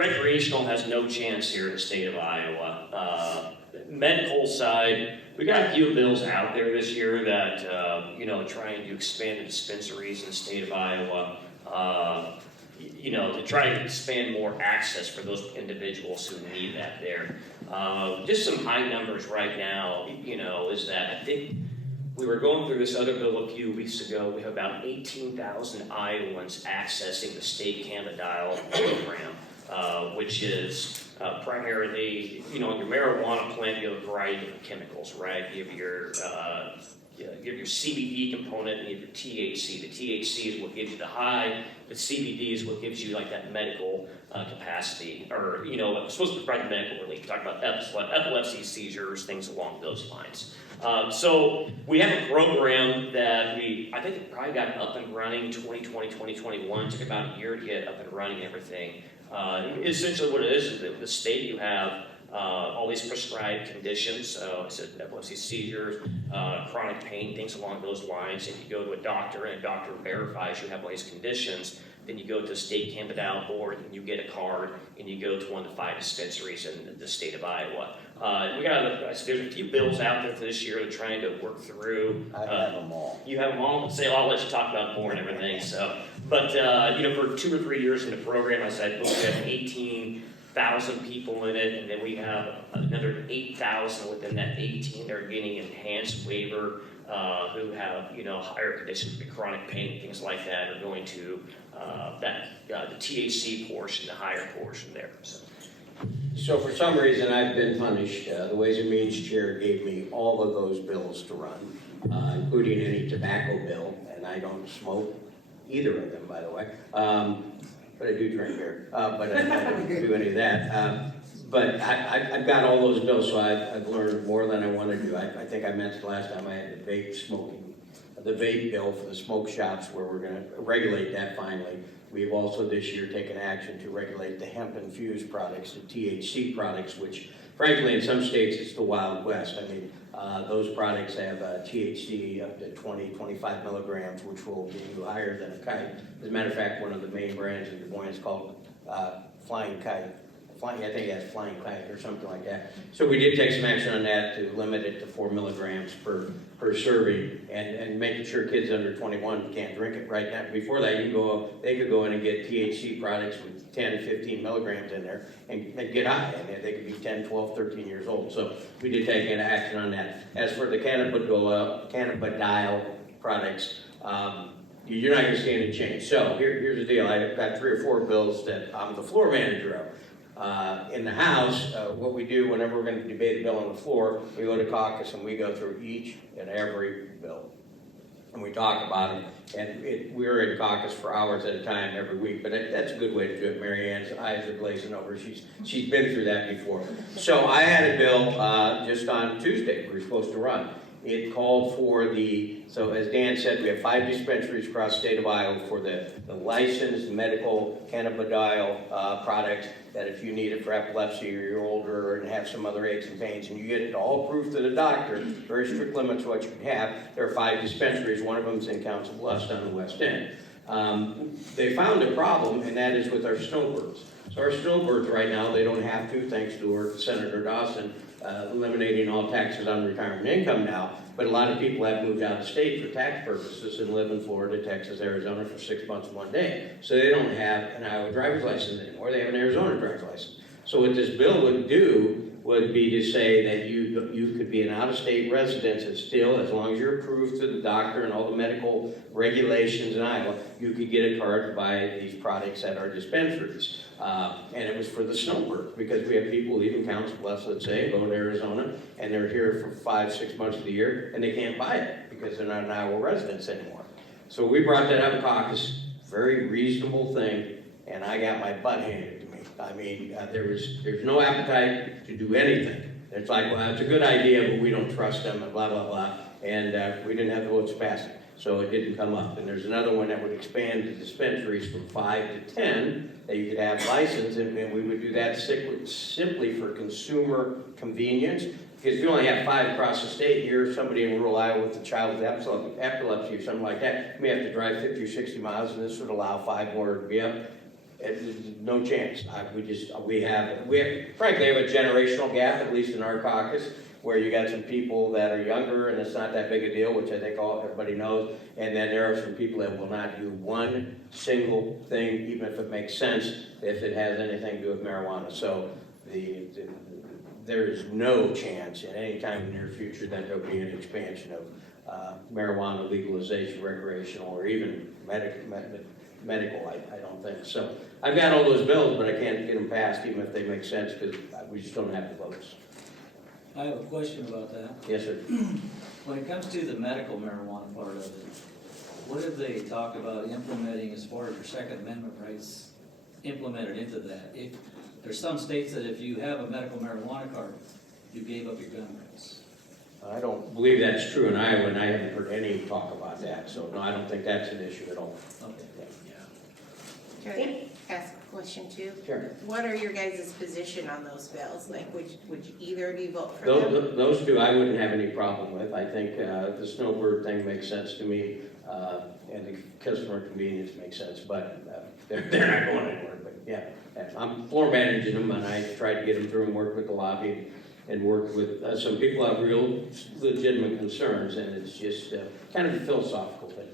recreational has no chance here in the state of Iowa. Medical side, we got a few bills out there this year that, trying to expand the dispensaries in the state of Iowa, to try to expand more access for those individuals who need that there. Just some high numbers right now, is that I think we were going through this other bill a few weeks ago. We have about 18,000 Iowans accessing the state cannabidiol program, which is primarily, in your marijuana plant, you have a variety of different chemicals, right? You have your CBD component and you have your THC. The THC is what gives you the high. The CBD is what gives you like that medical capacity, or it's supposed to provide medical relief. Talk about epilepsy, seizures, things along those lines. So we have a program that I think it probably got up and running 2020, 2021. Took about a year to get up and running and everything. Essentially what it is that the state, you have all these prescribed conditions, so I said epilepsy, seizures, chronic pain, things along those lines. If you go to a doctor and a doctor verifies you have all these conditions, then you go to the state cannabidiol board and you get a card and you go to one of the 5 dispensaries in the state of Iowa. There's a few bills out there for this year they're trying to work through. I have them all. You have them all? I'll let you talk about more and everything. So, but for 2 or 3 years in the program, I said we have 18,000 people in it, and then we have another 8,000 within that 18 that are getting enhanced waiver, who have higher conditions, like chronic pain, things like that, are going to the THC portion, the higher portion there. So for some reason, I've been punished. The Ways and Means Chair gave me all of those bills to run, including any tobacco bill, and I don't smoke either of them, by the way. But I do drink beer, but I don't do any of that. But I've got all those bills, so I've learned more than I want to do. I think I mentioned last time I had the vape bill for the smoke shops, where we're going to regulate that finally. We've also this year taken action to regulate the hemp-infused products, the THC products, which frankly in some states it's the Wild West. I mean, those products have THC up to 20, 25 milligrams, which will give you higher than a kite. As a matter of fact, one of the main brands in Des Moines is called Flying Kite. I think it has Flying Kite or something like that. So we did take some action on that to limit it to 4 milligrams per serving, and making sure kids under 21 can't drink it right now. Before that, they could go in and get THC products with 10, 15 milligrams in there and get high, and they could be 10, 12, 13 years old. So we did take action on that. As for the cannabidiol products, you're not going to see any change. So here's the deal. I've got 3 or 4 bills that I'm the floor manager of. In the House, what we do whenever we're going to debate a bill on the floor, we go to caucus and we go through each and every bill. And we talk about them. And we're in caucus for hours at a time every week, but that's a good way to do it. Mary Ann's eyes are glazing over. She's been through that before. So I had a bill just on Tuesday we were supposed to run. It called for so as Dan said, we have 5 dispensaries across the state of Iowa for the licensed medical cannabidiol products, that if you need it for epilepsy or you're older and have some other aches and pains, and you get it all approved to the doctor, very strict limits what you can have. There are 5 dispensaries. One of them is in Council Bluffs down the west end. They found a problem, and that is with our snowbirds. So our snowbirds right now, they don't have to, thanks to Senator Dawson, eliminating all taxes on retirement income now, but a lot of people have moved out of state for tax purposes and live in Florida, Texas, Arizona for 6 months, 1 day. So they don't have an Iowa driver's license anymore. They have an Arizona driver's license. So what this bill would do would be to say that you could be an out-of-state resident and still, as long as you're approved to the doctor and all the medical regulations in Iowa, you could get a card to buy these products at our dispensaries. And it was for the snowbirds, because we have people leaving Council Bluffs, let's say, go to Arizona, and they're here for 5, 6 months of the year, and they can't buy it because they're not an Iowa residents anymore. So we brought that up in caucus, very reasonable thing, and I got my butt handed to me. I mean, there's no appetite to do anything. It's like, well, it's a good idea, but we don't trust them, and blah, blah, blah. And we didn't have the votes to pass it, so it didn't come up. And there's another one that would expand the dispensaries from 5 to 10 that you could have licensed, and we would do that simply for consumer convenience. Because if you only have 5 across the state, you're somebody in rural Iowa with a child with epilepsy or something like that, you may have to drive 50 or 60 miles, and this would allow 5 more to be up. No chance. Frankly, have a generational gap, at least in our caucus, where you got some people that are younger and it's not that big a deal, which I think everybody knows. And then there are some people that will not do one single thing, even if it makes sense, if it has anything to do with marijuana. So there is no chance in any time in the near future that there'll be an expansion of marijuana legalization, recreational, or even medical, I don't think. So I've got all those bills, but I can't get them passed even if they make sense because we just don't have the votes. I have a question about that. Yes, sir. When it comes to the medical marijuana part of it, what have they talked about implementing as far as your Second Amendment rights implemented into that? If there's some states that if you have a medical marijuana card, you gave up your gun rights. I don't believe that's true in Iowa, and I haven't heard any talk about that. So no, I don't think that's an issue at all. Okay. Can I ask a question too? Sure. What are your guys' position on those bills? Like, would either of you vote for them? Those two I wouldn't have any problem with. I think the snowbird thing makes sense to me, and the customer convenience makes sense, but they're not going anywhere. But yeah, I'm floor managing them, and I try to get them through and work with the lobby and work with some people have real legitimate concerns, and it's just kind of a philosophical thing.